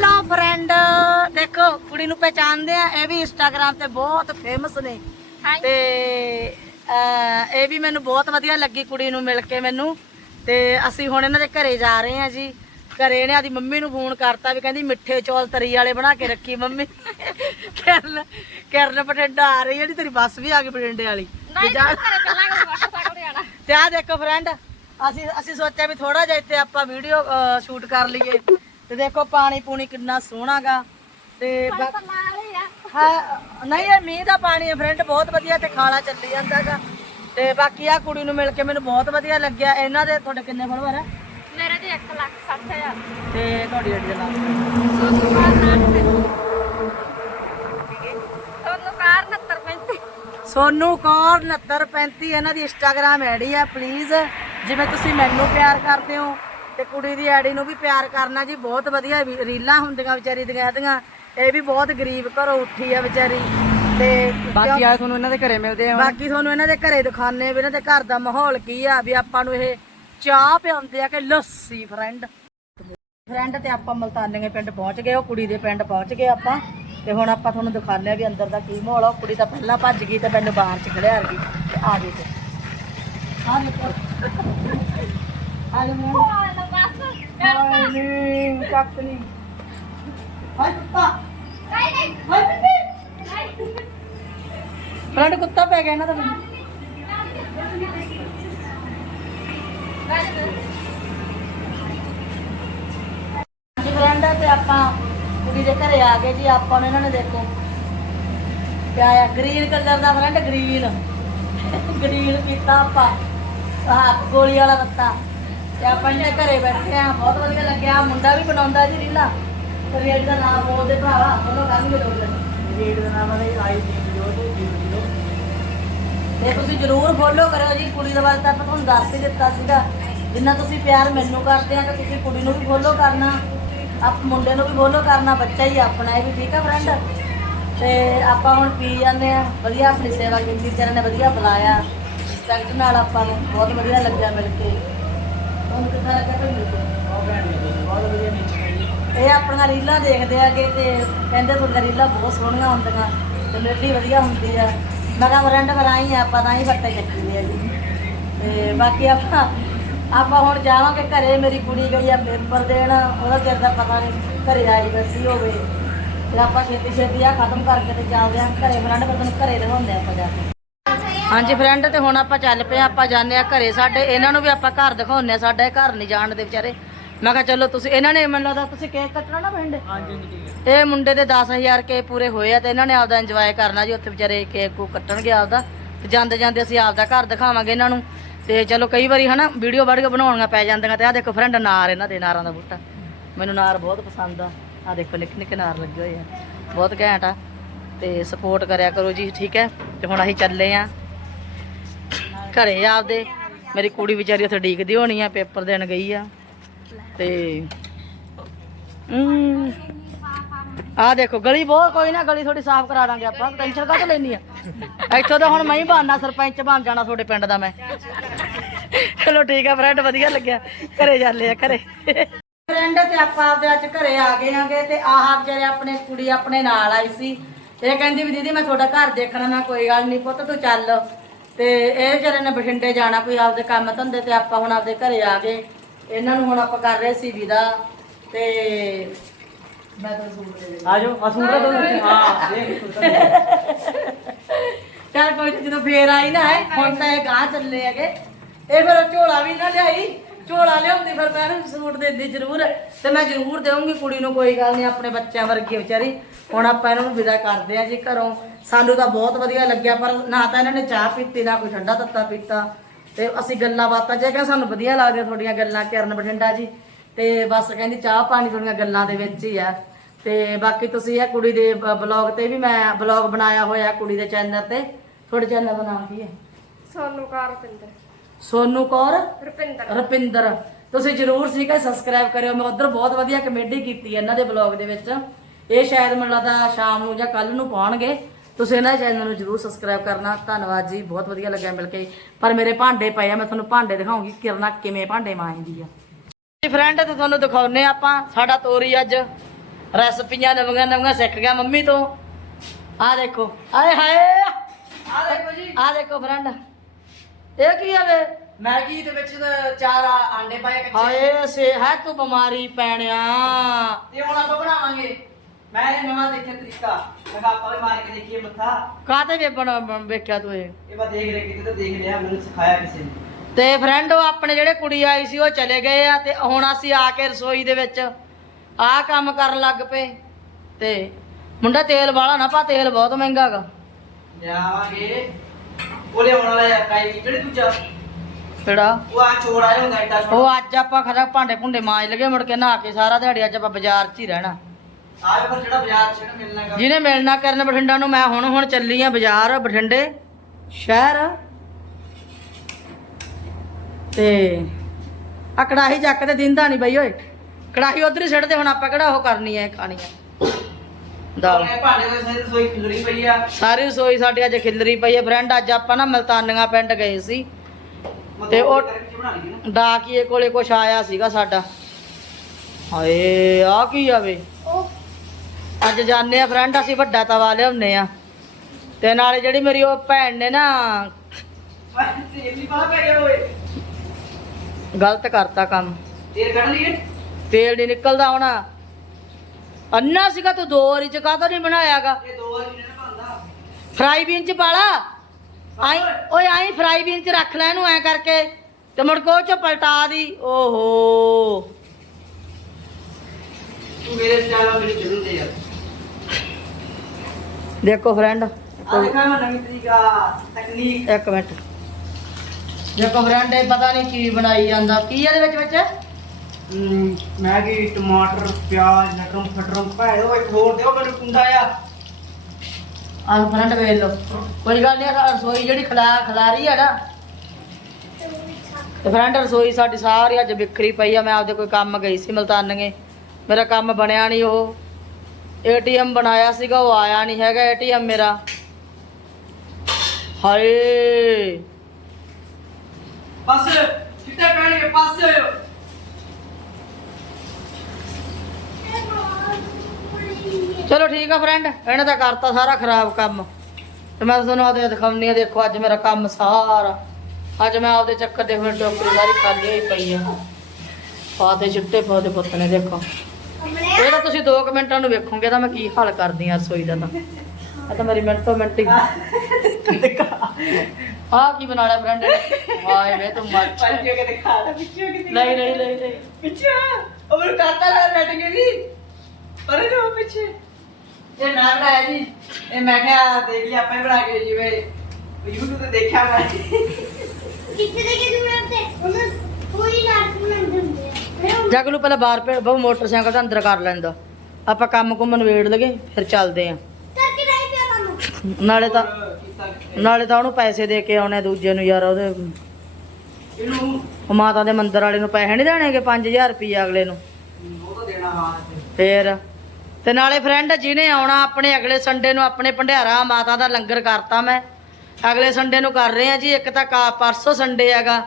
ਲੋ friend ਦੇਖੋ ਕੁੜੀ ਨੂੰ ਪਹਿਚਾਣਦੇ ਆ ਇਹ ਵੀ ਇੰਸਟਾਗ੍ਰam ਤੇ ਬਹੁਤ ਫੇਮਸ ਨੇ। ਤੇ ਇਹ ਵੀ ਮੈਨੂੰ ਬਹੁਤ ਵਧੀਆ ਲੱਗੀ ਕੁੜੀ ਨੂੰ ਮਿਲ ਕੇ ਮੈਨੂੰ। ਤੇ ਅਸੀਂ ਹੁਣ ਇਹਨਾਂ ਦੇ ਘਰੇ ਜਾ ਰਹੇ ਆ ਜੀ। ਘਰੇ ਨੇ ਆਦੀ ਮੰਮੀ ਨੂੰ ਫੋਨ ਕਰਤਾ ਵੀ ਕਹਿੰਦੀ ਮਿੱਠੇ ਚੌਲ ਤਰੀ ਵਾਲੇ ਬਣਾ ਕੇ ਰੱਖੀ ਮੰਮੀ। ਕਰਨ ਕਰਨ ਬਠਿੰਡਾ ਆ ਰਹੀ ਜਿਹੜੀ ਤੇਰੀ ਬੱਸ ਵੀ ਆ ਗਈ ਬਠਿੰਡੇ ਵਾਲੀ। ਤੇ ਆ ਦੇਖੋ ਫਰੈਂਡ ਅਸੀਂ ਅਸੀਂ ਸੋਚਿਆ ਵੀ ਥੋੜਾ ਜਿਹਾ ਇੱਥੇ ਆਪਾਂ ਵੀਡੀਓ ਸ਼ੂਟ ਕਰ ਲਈਏ। ਤੇ ਦੇਖੋ ਪਾਣੀ ਪੂਣੀ ਕਿੰਨਾ ਸੋਹਣਾਗਾ ਤੇ ਬਾ- ਹਾਂ ਨਹੀਂ ਇਹ ਮੀਂਹ ਦਾ ਪਾਣੀ ਹੈ ਫਰੈਂਡ ਬਹੁਤ ਵਧੀਆ ਤੇ ਖਾਲਾ ਚੱਲੀ ਜਾਂਦਾਗਾ। ਤੇ ਬਾਕੀ ਆ ਕੁੜੀ ਨੂੰ ਮਿਲ ਕੇ ਮੈਨੂੰ ਬਹੁਤ ਵਧੀਆ ਲੱਗਿਆ। ਇਹਨਾਂ ਦੇ ਤੁਹਾਡੇ ਕਿੰਨੇ ਫੋਲੋਵਰ ਆ? ਮੇਰੇ ਦੀ 1 ਲੱਖ 60 ਹਜ਼ਾਰ। ਤੇ ਤੁਹਾਡੀ ਆਈਡੀ ਦਾ ਨਾਮ ਤੁਹਾਨੂੰ ਕਾਰ 69 ਸੋਨੂ ਕੌਰ 6935 ਇਹਨਾਂ ਦੀ ਇੰਸਟਾਗ੍ਰam ਆਈਡੀ ਆ ਪਲੀਜ਼ ਜਿਵੇਂ ਤੁਸੀਂ ਮੈਨੂੰ ਪਿਆਰ ਕਰਦੇ ਹੋ ਤੇ ਕੁੜੀ ਦੀ ਆਈਡੀ ਨੂੰ ਵੀ ਪਿਆਰ ਕਰਨਾ ਜੀ ਬਹੁਤ ਵਧੀਆ ਵੀ- ਰੀਲਾਂ ਹੁੰਦੀਆਂ ਵਿਚਾਰੀ ਦੀਆਂ ਇਹਦੀਆਂ। ਇਹ ਵੀ ਬਹੁਤ ਗਰੀਬ ਘਰੋਂ ਉੱਠੀ ਆ ਵਿਚਾਰੀ। ਤੇ ਬਾਕੀ ਆ ਤੁਹਾਨੂੰ ਇਹਨਾਂ ਦੇ ਘਰੇ ਮਿਲਦੇ ਆ ਬਾਕੀ ਤੁਹਾਨੂੰ ਇਹਨਾਂ ਦੇ ਘਰੇ ਦਿਖਾਣੇ ਵੀ ਇਹਨਾਂ ਦੇ ਘਰ ਦਾ ਮਾਹੌਲ ਕੀ ਆ ਵੀ ਆਪਾਂ ਨੂੰ ਇਹ ਚਾਹ ਪਿਆਉਂਦੇ ਆ ਕਿ ਲੱਸੀ ਫਰੈਂਡ ਫਰੈਂਡ ਤੇ ਆਪਾਂ ਮਲਤਾਨੀਏ ਪਿੰਡ ਪਹੁੰਚ ਗਏ ਉਹ ਕੁੜੀ ਦੇ ਪਿੰਡ ਪਹੁੰਚ ਗਏ ਆਪਾਂ। ਤੇ ਹੁਣ ਆਪਾਂ ਤੁਹਾਨੂੰ ਦਿਖਾਉਂਦੇ ਆ ਵੀ ਅੰਦਰ ਦਾ ਕੀ ਮਾਹੌਲ ਆ। ਉਹ ਕੁੜੀ ਤਾਂ ਪਹਿਲਾਂ ਭੱਜ ਗਈ ਤੇ ਪਿੰਡ ਬਾਹਰ ਚ ਖੜਿਆ ਰਹੀ ਤੇ ਆ ਗਈ ਤੇ। ਆ ਦੇਖੋ। ਆ ਲੈ ਮੈਂ ਹਾਏ ਨੀ ਚੱਕ ਲਈ ਹਾਏ ਕੁੱਤਾ ਹਾਏ ਬੀਬੀ। ਫਰੈਂਡ ਕੁੱਤਾ ਪੈ ਗਿਆ ਇਹਨਾਂ ਦਾ ਮੈਨੂੰ ਜੀ ਫਰੈਂਡ ਤੇ ਆਪਾਂ ਕੁੜੀ ਦੇ ਘਰੇ ਆ ਗਏ ਜੀ ਆਪਾਂ ਨੂੰ ਇਹਨਾਂ ਨੇ ਦੇਖੋ। ਕਿਆ ਆ ਗ੍ਰੀਨ ਕਲਰ ਦਾ ਫਰੈਂਡ ਗ੍ਰੀਨ। ਗ੍ਰੀਨ ਕੀਤਾ ਆਪਾਂ। ਆਹ ਗੋਲੀ ਵਾਲਾ ਬੱਤਾ ਤੇ ਆਪਾਂ ਇਹਦੇ ਘਰੇ ਬੈਠੇ ਆ ਬਹੁਤ ਵਧੀਆ ਲੱਗਿਆ। ਮੁੰਡਾ ਵੀ ਬਣਾਉਂਦਾ ਜੀ ਰੀਲਾ। ਤੇ ਰੇਡ ਦਾ ਨਾਮ ਬੋਲਦੇ ਭਰਾਵਾ ਉਹਨੂੰ ਕਰਨਗੇ ਲੋਕ ਰੇਡ ਦਾ ਨਾਮ ਹੈ ਆਈ ਜੀ ਤੇ ਤੁਸੀਂ ਜਰੂਰ ਫੋਲੋ ਕਰਿਓ ਜੀ ਕੁੜੀ ਦੇ ਬਾਰੇ ਤਾਂ ਆਪਾਂ ਤੁਹਾਨੂੰ ਦੱਸ ਹੀ ਦਿੱਤਾ ਸੀਗਾ। ਜਿੰਨਾ ਤੁਸੀਂ ਪਿਆਰ ਮੈਨੂੰ ਕਰਦੇ ਆ ਤਾਂ ਤੁਸੀਂ ਕੁੜੀ ਨੂੰ ਵੀ ਫੋਲੋ ਕਰਨਾ ਆਪ ਮੁੰਡੇ ਨੂੰ ਵੀ ਫੋਲੋ ਕਰਨਾ ਬੱਚਾ ਹੀ ਆਪਣਾ ਇਹ ਵੀ ਠੀਕ ਆ ਫਰੈਂਡ ਤੇ ਆਪਾਂ ਹੁਣ ਪੀ ਜਾਂਦੇ ਆ ਵਧੀਆ ਆਪਣੀ ਸੇਵਾ ਕੀਤੀ ਵਿਚਾਰਿਆਂ ਨੇ ਵਧੀਆ ਬੁਲਾਇਆ। ਰਿਸਪੈਕਟ ਨਾਲ ਆਪਾਂ ਨੂੰ ਬਹੁਤ ਵਧੀਆ ਲੱਗਿਆ ਮਿਲ ਕੇ। ਤੁਹਾਨੂੰ ਕਿੱਦਾਂ ਲੱਗਾ ਤੁਹਾਨੂੰ ਬਹੁਤ ਵਧੀਆ ਇਹ ਆਪਣੀਆਂ ਰੀਲਾਂ ਦੇਖਦੇ ਆਗੇ ਤੇ ਕਹਿੰਦੇ ਤੁਹਾਡੀਆਂ ਰੀਲਾਂ ਬਹੁਤ ਸੋਹਣੀਆਂ ਹੁੰਦੀਆਂ, ਤੇ ਮਿਲਦੀ ਵਧੀਆ ਹੁੰਦੀ ਆ। ਮੈਂ ਕਿਹਾ ਫਰੈਂਡ ਕਰਾਈ ਆ, ਆਪਾਂ ਤਾਂ ਹੀ ਬੱਟੇ ਚੱਕੀ ਦੇ ਆ ਜੀ। ਤੇ ਬਾਕੀ ਆਪਾਂ ਆਪਾਂ ਹੁਣ ਜਾਵਾਂਗੇ ਘਰੇ, ਮੇਰੀ ਕੁੜੀ ਗਈ ਆ ਪੇਪਰ ਦੇਣ, ਉਹਦਾ ਚਿਰ ਦਾ ਪਤਾ ਨਹੀਂ ਘਰੇ ਆਈ ਬੈਠੀ ਹੋਵੇ। ਤੇ ਆਪਾਂ ਛੇਤੀ ਛੇਤੀ ਆ ਖਤਮ ਕਰਕੇ ਤੇ ਚੱਲਦੇ ਆ, ਘਰੇ ਫਰੈਂਡ ਫਿਰ ਤੁਹਾਨੂੰ ਘਰੇ ਦਿਖਾਉਂਦੇ ਆ ਆਪਾਂ ਜਾ ਕੇ। ਹਾਂਜੀ ਫਰੈਂਡ ਤੇ ਹੁਣ ਆਪਾਂ ਚੱਲ ਪਏ ਆਪਾਂ ਜਾਂਦੇ ਆ ਘਰੇ ਸਾਡੇ। ਇਹਨਾਂ ਨੂੰ ਵੀ ਆਪਾਂ ਘਰ ਦਿਖਾਉਂਦੇ ਆ ਸਾਡਾ ਇਹ ਘਰ ਨਹੀਂ ਜਾਣਦੇ ਵਿਚਾਰੇ। ਮੈਂ ਕਿਹਾ ਚਲੋ ਤੁਸੀਂ ਇਹਨਾਂ ਨੇ ਮੈਨੂੰ ਲੱਗਦਾ ਤੁਸੀਂ ਕੇਕ ਕੱਟਣਾ ਨਾ ਪਿੰਡ? ਇਹ ਮੁੰਡੇ ਦੇ 10000 ਕੇ ਪੂਰੇ ਹੋਏ ਆ ਤੇ ਇਹਨਾਂ ਨੇ ਆਪਦਾ ਇੰਜੋਏ ਕਰਨਾ ਜੀ ਉੱਥੇ ਵਿਚਾਰੇ ਕੇਕ ਕੂ ਕੱਟਣਗੇ ਆਪਦਾ। ਤੇ ਜਾਂਦੇ ਜਾਂਦੇ ਅਸੀਂ ਆਪਦਾ ਘਰ ਦਿਖਾਵਾਂਗੇ ਇਹਨਾਂ ਨੂੰ। ਤੇ ਚਲੋ ਕਈ ਵਾਰੀ ਹਨਾ ਵੀਡੀਓ ਵਾਡੀਓ ਬਣਾਉਣੀਆਂ ਪੈ ਜਾਂਦੀਆਂ ਤੇ ਆ ਦੇਖੋ ਫਰੈਂਡ ਨਾਰ ਇਹਨਾਂ ਦੇ ਨਾਰਾਂ ਦਾ ਬੂਟਾ। ਮੈਨੂੰ ਨਾਰ ਬਹੁਤ ਪਸੰਦ ਆ। ਆ ਦੇਖੋ ਨਿੱਕੇ ਨਿੱਕੇ ਨਾਰ ਲੱਗੇ ਹੋਏ ਆ। ਬਹੁਤ ਘੈਂਟ ਆ। ਤੇ ਸਪੋਰਟ ਕਰਿਆ ਕਰੋ ਜੀ ਠੀਕ ਹੈ। ਤੇ ਹੁਣ ਅਸੀਂ ਚੱਲੇ ਆ ਘਰੇ ਆਪਦੇ। ਮੇਰੀ ਕੁੜੀ ਵਿਚਾਰੀ ਉੱਥੇ ਡੀਕਦੀ ਹੋਣੀ ਆ ਪੇਪਰ ਦੇਣ ਗਈ ਆ। ਤੇ ਹਮ, ਦੇਖੋ ਗਲੀ ਬਹੁਤ ਕੋਈ ਨਾ ਗਲੀ ਥੋੜੀ ਸਾਫ਼ ਕਰਾ ਦਾਂਗੇ ਆਪਾਂ ਟੈਨਸ਼ਨ ਕਾਹਤੋਂ ਲੈਣੀ ਆ? ਇੱਥੋਂ ਤਾਂ ਹੁਣ ਮੈਂ ਹੀ ਬਹਾਨਾ ਸਰਪੰਚ ਬਣ ਜਾਣਾ ਤੁਹਾਡੇ ਪਿੰਡ ਦਾ ਮੈਂ। ਚਲੋ ਠੀਕ ਆ ਫਰੈਂਡ ਵਧੀਆ ਲੱਗਿਆ ਘਰੇ ਚੱਲੇ ਆ ਘਰੇ। ਫਰੈਂਡ ਤੇ ਆਪਾਂ ਆਪਦੇ ਅੱਜ ਘਰੇ ਆ ਗਏ ਆਂਗੇ ਤੇ ਆਹ ਵਿਚਾਰੇ ਆਪਣੇ ਕੁੜੀ ਆਪਣੇ ਨਾਲ ਆਈ ਸੀ। ਇਹ ਕਹਿੰਦੀ ਵੀ ਦੀਦੀ ਮੈਂ ਤੁਹਾਡਾ ਘਰ ਦੇਖਣਾ ਮੈਂ ਕੋਈ ਗੱਲ ਨਹੀਂ ਪੁੱਤ ਤੂੰ ਚੱਲ। ਤੇ ਇਹ ਵਿਚਾਰੇ ਨੇ ਬਠਿੰਡੇ ਜਾਣਾ ਕੋਈ ਆਪਦੇ ਕੰਮ ਧੰਦੇ ਤੇ ਆਪਾਂ ਹੁਣ ਆਪਦੇ ਘਰੇ ਆ ਗਏ। ਇਹਨਾਂ ਨੂੰ ਹੁਣ ਆਪਾਂ ਕਰ ਰਹੇ ਸੀ ਵਿਦਾ ਤੇ ਮੈਂ ਤਾਂ ਸੂਟ ਦੇ ਦੇ ਆ ਜਾਓ ਆ ਸੁਣ ਰਹੇ ਤੁਹਾਨੂੰ ਹਾਂ। ਦੇਖ ਚੱਲ ਕੋਈ ਜਦੋਂ ਫੇਰ ਆਈ ਨਾ ਹੈ ਹੁਣ ਤਾਂ ਇਹ ਗਾਂ ਚੱਲੇ ਹੈਗੇ। ਇਹ ਫਿਰ ਝੋਲਾ ਵੀ ਨਾ ਲਿਆਈ। ਝੋਲਾ ਲਿਆਉਂਦੀ ਫਿਰ ਮੈਂ ਇਹਨੂੰ ਸੂਟ ਦਿੰਦੀ ਜ਼ਰੂਰ। ਤੇ ਮੈਂ ਜ਼ਰੂਰ ਦੇਵਾਂਗੀ ਕੁੜੀ ਨੂੰ, ਕੋਈ ਗੱਲ ਨਹੀਂ, ਆਪਣੇ ਬੱਚਿਆਂ ਵਰਗੀ ਵਿਚਾਰੀ। ਹੁਣ ਆਪਾਂ ਇਹਨਾਂ ਨੂੰ ਵਿਦਾ ਕਰਦੇ ਆ ਜੀ ਘਰੋਂ। ਸਾਨੂੰ ਤਾਂ ਬਹੁਤ ਵਧੀਆ ਲੱਗਿਆ, ਪਰ ਨਾ ਤਾਂ ਇਹਨਾਂ ਨੇ ਚਾਹ ਪੀਤੀ, ਨਾ ਕੋਈ ਠੰਡਾ ਤੱਤਾ ਪੀਤਾ। ਤੇ ਅਸੀਂ ਗੱਲਾਂ ਬਾਤਾਂ, ਜੇ ਕਿ ਸਾਨੂੰ ਵਧੀਆ ਲੱਗਦੀਆਂ ਤੁਹਾਡੀਆਂ ਗੱਲਾਂ, ਕਰਨ ਬਠਿੰਡਾ ਜੀ। ਤੇ ਬਸ ਕਹਿੰਦੀ ਚਾਹ ਪਾਣੀ ਤੁਹਾਡੀਆਂ ਗੱਲਾਂ ਦੇ ਵਿੱਚ ਹੀ ਆ। ਤੇ ਬਾਕੀ ਤੁਸੀਂ ਇਹ ਕੁੜੀ ਦੇ ਬਲੌਗ ਤੇ ਵੀ ਮੈਂ ਬਲੌਗ ਬਣਾਇਆ ਹੋਇਆ ਕੁੜੀ ਦੇ ਚੈਨਲ ਤੇ। ਤੁਹਾਡੇ ਚੈਨਲ ਦਾ ਨਾਮ ਕੀ ਹੈ? ਸੋਨੂੰ ਕਾਰ ਸੋਨੂ ਕੌਰ ਰੁਪਿੰਦਰ। ਰੁਪਿੰਦਰ। ਤੁਸੀਂ ਜਰੂਰ ਸੀਗਾ ਸਬਸਕ੍ਰਾਈਬ ਕਰਿਓ। ਮੈਂ ਉਧਰ ਬਹੁਤ ਵਧੀਆ ਕਮੇਡੀ ਕੀਤੀ ਹੈ ਇਹਨਾਂ ਦੇ ਬਲੌਗ ਦੇ ਵਿੱਚ। ਇਹ ਸ਼ਾਇਦ ਮੈਨੂੰ ਲੱਗਦਾ ਸ਼ਾਮ ਨੂੰ ਜਾਂ ਕੱਲ ਨੂੰ ਪਾਉਣਗੇ। ਤੁਸੀਂ ਇਹਨਾਂ ਚੈਨਲ ਨੂੰ ਜਰੂਰ ਸਬਸਕ੍ਰਾਈਬ ਕਰਨਾ। ਧੰਨਵਾਦ ਜੀ ਬਹੁਤ ਵਧੀਆ ਲੱਗਿਆ ਮਿਲ ਕੇ। ਪਰ ਮੇਰੇ ਭਾਂਡੇ ਪਏ ਆ ਮੈਂ ਤੁਹਾਨੂੰ ਭਾਂਡੇ ਦਿਖਾਉਂਗੀ ਕਿਰਨਾ ਕਿਵੇਂ ਭਾਂਡੇ ਮਾਂਜਦੀ ਆ। ਜੀ ਫਰੈਂਡ ਤੇ ਤੁਹਾਨੂੰ ਦਿਖਾਉਨੇ ਆਪਾਂ। ਸਾਡਾ ਤੋਰੀ ਅੱਜ। ਰੈਸਪੀਆਂ ਨਵੀਆਂ ਨਵੀਆਂ ਸਿੱਖ ਗਿਆ ਮੰਮੀ ਤੋਂ। ਆ ਦੇਖੋ। ਆਏ ਹਾਏ। ਆ ਦੇਖੋ ਜੀ। ਆ ਦੇਖੋ ਫਰੈਂਡ ਇਹ ਕੀ ਆ ਵੇ? ਮੈਗੀ ਦੇ ਵਿੱਚ ਤਾਂ ਚਾਰ ਆ- ਆਂਡੇ ਪਾਏ ਕੱਚੇ। ਹਾਏ ਸੇ ਹੈ ਤੂੰ ਬਿਮਾਰੀ ਪੈਣਿਆ। ਤੇ ਹੁਣ ਆਪਾਂ ਬਣਾਵਾਂਗੇ। ਮੈਂ ਇਹ ਨਵਾਂ ਦੇਖਿਆ ਤਰੀਕਾ। ਮੈਂ ਕਿਹਾ ਆਪਾਂ ਵੀ ਮਾਰ ਕੇ ਦੇਖੀਏ ਮੱਥਾ। ਕਾਤੇ ਵੇ ਬਣਾ ਬਣ- ਵੇਖਿਆ ਤੂੰ ਇਹ? ਇਹ ਮੈਂ ਦੇਖ ਰਿਹਾ ਕਿਤੇ ਤਾਂ ਦੇਖ ਲਿਆ ਮੈਨੂੰ ਸਿਖਾਇਆ ਕਿਸੇ ਨੇ। ਤੇ ਫਰੈਂਡ ਉਹ ਆਪਣੇ ਜਿਹੜੇ ਕੁੜੀ ਆਈ ਸੀ ਉਹ ਚਲੇ ਗਏ ਆ ਤੇ ਹੁਣ ਅਸੀਂ ਆ ਕੇ ਰਸੋਈ ਦੇ ਵਿੱਚ ਆਹ ਕੰਮ ਕਰਨ ਲੱਗ ਪਏ। ਤੇ ਮੁੰਡਾ ਤੇਲ ਵਾਲਾ ਨਾ ਪਾ ਤੇਲ ਬਹੁਤ ਮਹਿੰਗਾ ਹੈਗਾ ਲਿਆਵਾਂਗੇ। ਉਹ ਲਿਆਉਣ ਵਾਲਾ ਹੈ ਕਾਈ ਜਿਹੜੇ ਦੂਜਾ? ਕਿਹੜਾ? ਉਹ ਆ ਛੋੜਾ ਹੁੰਦਾ ਐਡਾ ਛੋੜਾ ਉਹ ਅੱਜ ਆਪਾਂ ਖਰਾ ਭਾਂਡੇ ਭੁੰਡੇ ਮਾਂਜ ਲਗੇ ਮੁੜ ਕੇ ਨਹਾ ਕੇ ਸਾਰਾ ਦਿਹਾੜੀ ਅੱਜ ਆਪਾਂ ਬਾਜ਼ਾਰ 'ਚ ਹੀ ਰਹਿਣਾ। ਆ ਫਿਰ ਜਿਹੜਾ ਬਾਜ਼ਾਰ 'ਚ ਮਿਲਣਾ ਗਾ ਜਿਹਨੇ ਮਿਲਣਾ ਕਰਨ ਬਠਿੰਡਾ ਨੂੰ ਮੈਂ ਹੁਣ ਹੁਣ ਚੱਲੀ ਆ ਬਾਜ਼ਾਰ ਬਠਿੰਡੇ ਸ਼ਹਿਰ। ਤੇ ਆ ਕੜਾਹੀ ਚੱਕ ਤੇ ਦਿੰਦਾ ਨਹੀਂ ਬਈ ਓਏ। ਕੜਾਹੀ ਉਧਰ ਹੀ ਛੱਡਦੇ ਹੁਣ ਆਪਾਂ ਕਿਹੜਾ ਉਹ ਕਰਨੀ ਐ ਖਾਣੀ ਐ ਦਾਲ। ਇਹ ਭਾਂਡੇ ਦੇ ਸਾਰੇ ਰਸੋਈ ਖਿਲਰੀ ਪਈ ਆ। ਸਾਰੀ ਰਸੋਈ ਸਾਡੀ ਅੱਜ ਖਿਲਰੀ ਪਈ ਐ ਫਰੈਂਡ ਅੱਜ ਆਪਾਂ ਨਾ ਮਲਤਾਨੀਆਂ ਪਿੰਡ ਗਏ ਸੀ। ਤੇ ਉਹ- ਡਾਕੀਏ ਕੋਲੇ ਕੁਛ ਆਇਆ ਸੀਗਾ ਸਾਡਾ। ਹਾਏ ਆ ਕੀ ਆਵੇ ਅੱਜ ਜਾਣੇ ਆ ਫਰੈਂਡ ਅਸੀਂ ਵੱਡਾ ਤਵਾ ਲਿਆਉਨੇ ਆ। ਤੇ ਨਾਲੇ ਜਿਹੜੀ ਮੇਰੀ ਉਹ ਭੈਣ ਨੇ ਨਾ ਗਲਤ ਕਰਤਾ ਕੰਮ। ਤੇਲ ਕੱਢ ਲਈਏ। ਤੇਲ ਨਹੀਂ ਨਿਕਲਦਾ ਹੁਣ। ਅੰਨਾ ਸੀਗਾ ਤੂੰ ਦੋ ਵਾਰੀ ਚ ਕਾਹਤੋਂ ਨਹੀਂ ਬਣਾਇਆਗਾ? ਇਹ ਦੋ ਵਾਰੀ ਨਾ ਪਾਉਂਦਾ ਫਰਾਈ ਬੀਨ ਚ ਪਾਲਾ? ਆਈ ਓਏ ਆਈ ਫਰਾਈ ਬੀਨ ਚ ਰੱਖ ਲੈ ਇਹਨੂੰ ਐ ਕਰਕੇ। ਤੇ ਮੁੜ ਕੇ ਚ ਪਲਟਾ ਦੀ। ਓਹੋ। ਤੂੰ ਮੇਰੇ ਚਾਲਾ ਮੇਰੀ ਚੱਲਣ ਦੇ ਯਾਰ ਦੇਖੋ ਫਰੈਂਡ ਆ ਦੇਖਾ ਮੈਂ ਨਵੀਂ ਤਰੀਕਾ ਤਕਨੀਕ। ਇੱਕ ਮਿੰਟ। ਦੇਖੋ ਫਰੈਂਡ ਇਹ ਪਤਾ ਨਹੀਂ ਕੀ ਬਣਾਈ ਜਾਂਦਾ। ਕੀ ਇਹਦੇ ਵਿੱਚ ਵਿੱਚ? ਮੈਗੀ ਟਮਾਟਰ ਪਿਆਜ਼ ਨਟਰਮ ਫਟਰਮ ਉਹ ਇੱਕ ਹੋਰ ਦਿਓ ਮੈਨੂੰ ਕੁੰਡਾ ਆ ਆਹ ਫਰੈਂਡ ਵੇਖ ਲਓ। ਕੋਈ ਗੱਲ ਨਹੀਂ ਰਸੋਈ ਜਿਹੜੀ ਖਲਾ ਖਲਾਰੀ ਆ ਨਾ ਤੇ ਫਰੈਂਡ ਰਸੋਈ ਸਾਡੀ ਸਾਰੀ ਅੱਜ ਵਿਖਰੀ ਪਈ ਆ ਮੈਂ ਆਪਦੇ ਕੋਈ ਕੰਮ ਗਈ ਸੀ ਮਲਤਾਨੀਏ ਮੇਰਾ ਕੰਮ ਬਣਿਆ ਨਹੀਂ ਉਹ। ਏਟੀਐਮ ਬਣਾਇਆ ਸੀਗਾ ਉਹ ਆਇਆ ਨਹੀਂ ਹੈਗਾ ਏਟੀਐਮ ਮੇਰਾ। ਹਾਏ। ਬਸ ਚਿੱਟੇ ਪੈਣਗੇ? ਬਸ। ਚਲੋ ਠੀਕ ਆ ਫਰੈਂਡ ਇਹਨੇ ਤਾਂ ਕਰਤਾ ਸਾਰਾ ਖਰਾਬ ਕੰਮ। ਤੇ ਮੈਂ ਤੁਹਾਨੂੰ ਆਦੇ ਦਿਖਾਉਣੀ ਆ ਦੇਖੋ ਅੱਜ ਮੇਰਾ ਕੰਮ ਸਾਰਾ। ਅੱਜ ਮੈਂ ਆਪਦੇ ਚੱਕਰ ਦੇ ਫਿਰ ਟੋਕਰੀ ਸਾਰੀ ਖਾਲੀ ਹੋਈ ਪਈ ਆ। ਪਾਤੇ ਚਿੱਟੇ ਪਾਤੇ ਪੁੱਤ ਨੇ ਦੇਖੋ। ਇਹ ਤਾਂ ਤੁਸੀਂ 2 ਮਿੰਟਾਂ ਨੂੰ ਵੇਖੋਗੇ ਤਾਂ ਮੈਂ ਕੀ ਹਾਲ ਕਰਦੀ ਆ ਰਸੋਈ ਦਾ ਤਾਂ। ਆ ਤਾਂ ਮੇਰੀ ਮਿੰਟੋ ਮਿੰਟ। ਹੀ ਆ ਕੀ ਬਣਾ ਲਿਆ ਫਰੈਂਡ ਹਾਏ ਵੇ ਤੂੰ ਮੱਚ ਪੰਜੇ ਕੇ ਦਿਖਾ ਦਾ ਪਿੱਛੇ ਕਿਤੇ ਨਹੀਂ ਨਹੀਂ ਨਹੀਂ ਪਿੱਛੇ ਉਹ ਮੈਨੂੰ ਕਰਤਾ ਲਾ ਬੈਠ ਗਈ ਅਰੇ ਜੋ ਪਿੱਛੇ। ਇਹ ਨਾ ਬਣਾਇਆ ਜੀ ਇਹ ਮੈਂ ਕਿਹਾ ਲਈ ਆਪਾਂ ਹੀ ਬਣਾ ਕੇ ਜਿਵੇਂ YouTube ਤੇ ਦੇਖਿਆ ਮੈਂ ਕਿੱਥੇ ਦੇ ਕੇ ਤੇ ਉਹਨੂੰ ਕੋਈ ਲਾਟ ਨਹੀਂ ਦਿੰਦੇ ਜਗ ਨੂੰ ਪਹਿਲਾਂ ਬਾਹਰ ਪੇ ਬਹੁ ਮੋਟਰਸਾਈਕਲ ਦਾ ਅੰਦਰ ਕਰ ਲੈਂਦਾ ਆਪਾਂ ਕੰਮ ਕੁੰਮ ਨਵੇੜ ਲਗੇ ਫਿਰ ਚੱਲਦੇ ਆਂ। ਕਰਕੇ ਨਹੀਂ ਪਿਆ ਤੁਹਾਨੂੰ ਨਾਲੇ ਤਾਂ। ਨਾਲੇ ਤਾਂ ਉਹਨੂੰ ਪੈਸੇ ਦੇ ਕੇ ਆਉਣੇ ਦੂਜੇ ਨੂੰ ਯਾਰ ਉਹਦੇ ਇਹਨੂੰ ਮਾਤਾ ਦੇ ਮੰਦਰ ਵਾਲੇ ਨੂੰ ਪੈਸੇ ਨਹੀਂ ਦੇਣਗੇ 5000 ਰੁਪਏ ਅਗਲੇ ਨੂੰ। ਉਹ ਤਾਂ ਦੇਣਾ ਹਾਂ ਫੇਰ ਤੇ ਨਾਲੇ ਫਰੈਂਡ ਜਿਹਨੇ ਆਉਣਾ ਆਪਣੇ ਅਗਲੇ ਸੰਡੇ ਨੂੰ ਆਪਣੇ ਭੰਡਾਰਾ ਮਾਤਾ ਦਾ ਲੰਗਰ ਕਰਤਾ ਮੈਂ। ਅਗਲੇ ਸੰਡੇ ਨੂੰ ਕਰ ਰਹੇ ਆ ਜੀ ਇੱਕ ਤਾਂ ਕਾ- ਪਰਸੋਂ ਸੰਡੇ ਹੈਗਾ।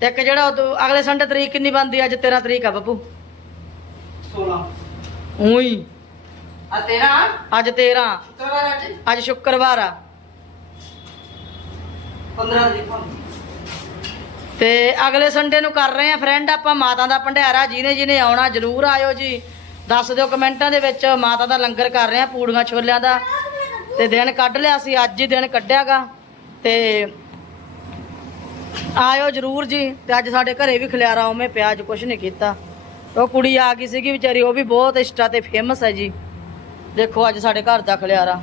ਤੇ ਇੱਕ ਜਿਹੜਾ ਅਗਲੇ ਸੰਡੇ ਤਰੀਕ ਕਿੰਨੀ ਬੰਦੀ ਅੱਜ 13 ਤਰੀਕ ਆ ਬੱਬੂ 16 ਉਹੀ। ਆ ਤੇਰਾ? ਅੱਜ 13 ਸ਼ੁੱਕਰਵਾਰ ਅੱਜ? ਅੱਜ ਸ਼ੁੱਕਰਵਾਰ ਆ। 15 ਤਰੀਕ ਤੇ ਅਗਲੇ ਸੰਡੇ ਨੂੰ ਕਰ ਰਹੇ ਆ ਫਰੈਂਡ ਆਪਾਂ ਮਾਤਾ ਦਾ ਭੰਡਾਰਾ ਜਿਹਨੇ ਜਿਹਨੇ ਆਉਣਾ ਜਰੂਰ ਆਇਓ ਜੀ। ਦੱਸ ਦਿਓ ਕਮੈਂਟਾਂ ਦੇ ਵਿੱਚ, ਮਾਤਾ ਦਾ ਲੰਗਰ ਕਰ ਰਹੇ ਆ ਪੂੜੀਆਂ ਛੋਲਿਆਂ ਦਾ। ਤੇ ਦਿਨ ਕੱਢ ਲਿਆ ਸੀ, ਅੱਜ ਹੀ ਦਿਨ ਕੱਢਿਆਗਾ। ਤੇ ਆਇਓ ਜਰੂਰ ਜੀ, ਤੇ ਅੱਜ ਸਾਡੇ ਘਰੇ ਵੀ ਖਲਿਆਰਾ ਉਵੇਂ ਪਿਆ, ਅੱਜ ਕੁਛ ਨਹੀਂ ਕੀਤਾ। ਉਹ ਕੁੜੀ ਆ ਗਈ ਸੀਗੀ ਵਿਚਾਰੀ, ਉਹ ਵੀ ਬਹੁਤ ਇੰਸਟਾ ਤੇ ਫੇਮਸ ਹੈ ਜੀ। ਦੇਖੋ ਅੱਜ ਸਾਡੇ ਘਰ ਦਾ ਖਲਿਆਰਾ।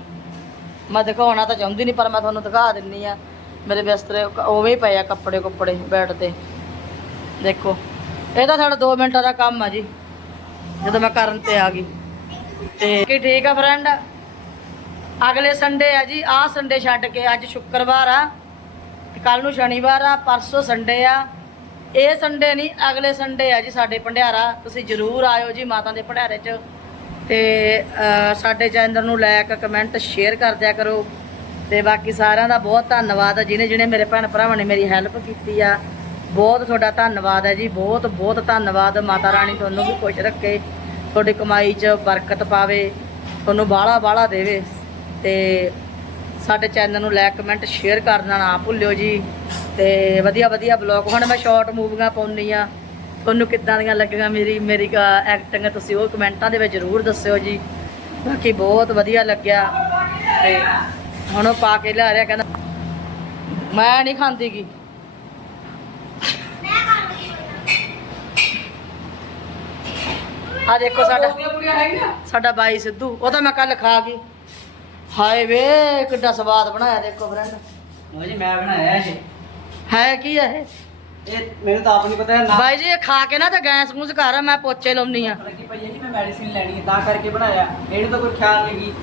ਮੈਂ ਦਿਖਾਉਣਾ ਤਾਂ ਚਾਹੁੰਦੀ ਨਹੀਂ, ਪਰ ਮੈਂ ਤੁਹਾਨੂੰ ਦਿਖਾ ਦਿੰਨੀ ਆ। ਮੇਰੇ ਬਿਸਤਰੇ ਕ- ਉਵੇਂ ਹੀ ਪਏ ਆ, ਕੱਪੜੇ ਕੁੱਪੜੇ, ਬੈੱਡ ਤੇ। ਦੇਖੋ, ਇਹ ਤਾਂ ਸਾਡਾ 2 ਮਿੰਟਾਂ ਦਾ ਕੰਮ ਆ ਜੀ। ਜਦੋਂ ਮੈਂ ਕਰਨ ਤੇ ਆ ਗਈ। ਤੇ ਕੀ ਠੀਕ ਆ ਫਰੈਂਡ ਅਗਲੇ ਸੰਡੇ ਆ ਜੀ, ਆਹ ਸੰਡੇ ਛੱਡ ਕੇ ਅੱਜ ਸ਼ੁੱਕਰਵਾਰ ਆ। ਕੱਲ ਨੂੰ ਸ਼ਨੀਵਾਰ ਆ, ਪਰਸੋਂ ਸੰਡੇ ਆ। ਇਹ ਸੰਡੇ ਨਹੀਂ, ਅਗਲੇ ਸੰਡੇ ਆ ਜੀ ਸਾਡੇ ਭੰਡਿਆਰਾ। ਤੁਸੀਂ ਜਰੂਰ ਆਇਓ ਜੀ ਮਾਤਾ ਦੇ ਭੰਡਿਆਰੇ 'ਚ। ਤੇ ਸਾਡੇ ਚੈਨਲ ਨੂੰ ਲਾਇਕ ਕਮੈਂਟ ਸ਼ੇਅਰ ਕਰ ਦਿਆ ਕਰੋ। ਤੇ ਬਾਕੀ ਸਾਰਿਆਂ ਦਾ ਬਹੁਤ ਧੰਨਵਾਦ ਆ ਜਿਹਨੇ ਜਿਹਨੇ ਮੇਰੇ ਭੈਣ ਭਰਾਵਾਂ ਨੇ ਮੇਰੀ ਹੈਲਪ ਕੀਤੀ ਆ। ਬਹੁਤ ਤੁਹਾਡਾ ਧੰਨਵਾਦ ਹੈ ਜੀ, ਬਹੁਤ ਬਹੁਤ ਧੰਨਵਾਦ ਮਾਤਾ ਰਾਣੀ ਤੁਹਾਨੂੰ ਵੀ ਖੁਸ਼ ਰੱਖੇ, ਤੁਹਾਡੀ ਕਮਾਈ 'ਚ ਬਰਕਤ ਪਾਵੇ, ਤੁਹਾਨੂੰ ਬਾਹਲਾ ਬਾਹਲਾ ਦੇਵੇ ਤੇ ਸਾਡੇ ਚੈਨਲ ਨੂੰ ਲਾਈਕ, ਕਮੈਂਟ, ਸ਼ੇਅਰ ਕਰਨਾ ਨਾ ਭੁੱਲਿਓ ਜੀ ਤੇ ਵਧੀਆ ਵਧੀਆ ਬਲੌਗ ਹੁਣ ਮੈਂ ਸ਼ਾਰਟ ਮੂਵੀਆਂ ਪਾਉਣੀ ਆ ਤੁਹਾਨੂੰ ਕਿੱਦਾਂ ਦੀਆਂ ਲੱਗੀਆਂ ਮੇਰੀ ਮੇਰੀ ਐਕਟਿੰਗ ਤੁਸੀਂ ਉਹ ਕਮੈਂਟਾਂ ਦੇ ਵਿੱਚ ਜ਼ਰੂਰ ਦੱਸਿਓ ਜੀ। ਬਾਕੀ ਬਹੁਤ ਵਧੀਆ ਲੱਗਿਆ ਤੇ ਹੁਣ ਉਹ ਪਾ ਕੇ ਲਿਆ ਰਿਹਾ ਕਹਿੰਦਾ, ਮੈਂ ਨਹੀਂ ਖਾਂਦੀਗੀ ਮੈਂ ਖਾਂਦੀ ਆ ਦੇਖੋ ਸਾਡਾ। ਹੈਗੀਆਂ। ਸਾਡਾ ਬਾਈ ਸਿੱਧੂ ਉਹ ਤਾਂ ਮੈਂ ਕੱਲ ਖਾ ਗਈ। ਹਾਏ ਵੇ ਕਿੱਡਾ ਸਵਾਦ ਬਣਾਇਆ ਦੇਖੋ ਫਰੈਂਡ ਲਓ ਜੀ ਮੈਂ ਬਣਾਇਆ ਇਹ। ਹੈ ਕੀ ਆ ਇਹ? ਇਹ ਮੈਨੂੰ ਤਾਂ ਆਪ ਨਹੀਂ ਪਤਾ ਨਾ ਬਾਈ ਜੀ ਇਹ ਖਾ ਕੇ ਨਾ ਤੇ ਗੈਸ ਗੂਸ ਕਰ ਮੈਂ ਪੋਚੇ ਲਾਉਣੀ ਆ ਲੱਗੀ ਪਈ ਹੈ ਜੀ ਮੈਂ ਮੈਡੀਸਿਨ ਲੈਣੀ ਹੈ ਤਾਂ ਕਰਕੇ ਬਣਾਇਆ। ਇਹਨੂੰ ਤਾਂ ਕੋਈ ਖਿਆਲ ਨਹੀਂ ਕੀ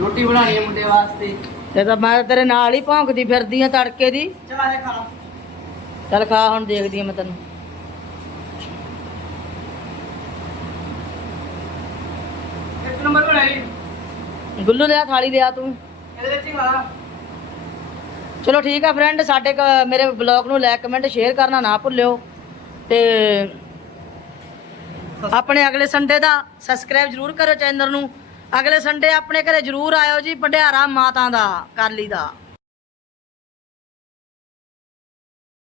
ਰੋਟੀ ਬਣਾਣੀ ਹੈ ਮੁੰਡੇ ਵਾਸਤੇ। ਤੇ ਤਾਂ ਮੈਂ ਤੇਰੇ ਨਾਲ ਹੀ ਭੌਂਕਦੀ ਫਿਰਦੀ ਆ ਤੜਕੇ ਦੀ। ਚਲਾ ਜਾ ਖਾਣਾ। ਚੱਲ ਖਾ ਹੁਣ ਦੇਖਦੀ ਆ ਮੈਂ ਤੈਨੂੰ। ਇੱਕ ਨੰਬਰ ਬਣਾਈ ਗੁੱਲੂ ਲਿਆ ਥਾਲੀ ਲਿਆ ਤੂੰ। ਇਹਦੇ ਵਿੱਚ ਹੀ ਖਾ ਚਲੋ ਠੀਕ ਆ ਫਰੈਂਡ ਸਾਡੇ ਕ- ਮੇਰੇ ਬਲੌਗ ਨੂੰ ਲਾਈਕ ਕਮੈਂਟ ਸ਼ੇਅਰ ਕਰਨਾ ਨਾ ਭੁੱਲਿਓ। ਤੇ ਆਪਣੇ ਅਗਲੇ ਸੰਡੇ ਦਾ ਸਬਸਕ੍ਰਾਈਬ ਜਰੂਰ ਕਰੋ ਚੈਨਲ ਨੂੰ। ਅਗਲੇ ਸੰਡੇ ਆਪਣੇ ਘਰੇ ਜਰੂਰ ਆਇਓ ਜੀ ਭੰਡਿਆਰਾ ਮਾਤਾ ਦਾ ਕਾਲੀ ਦਾ।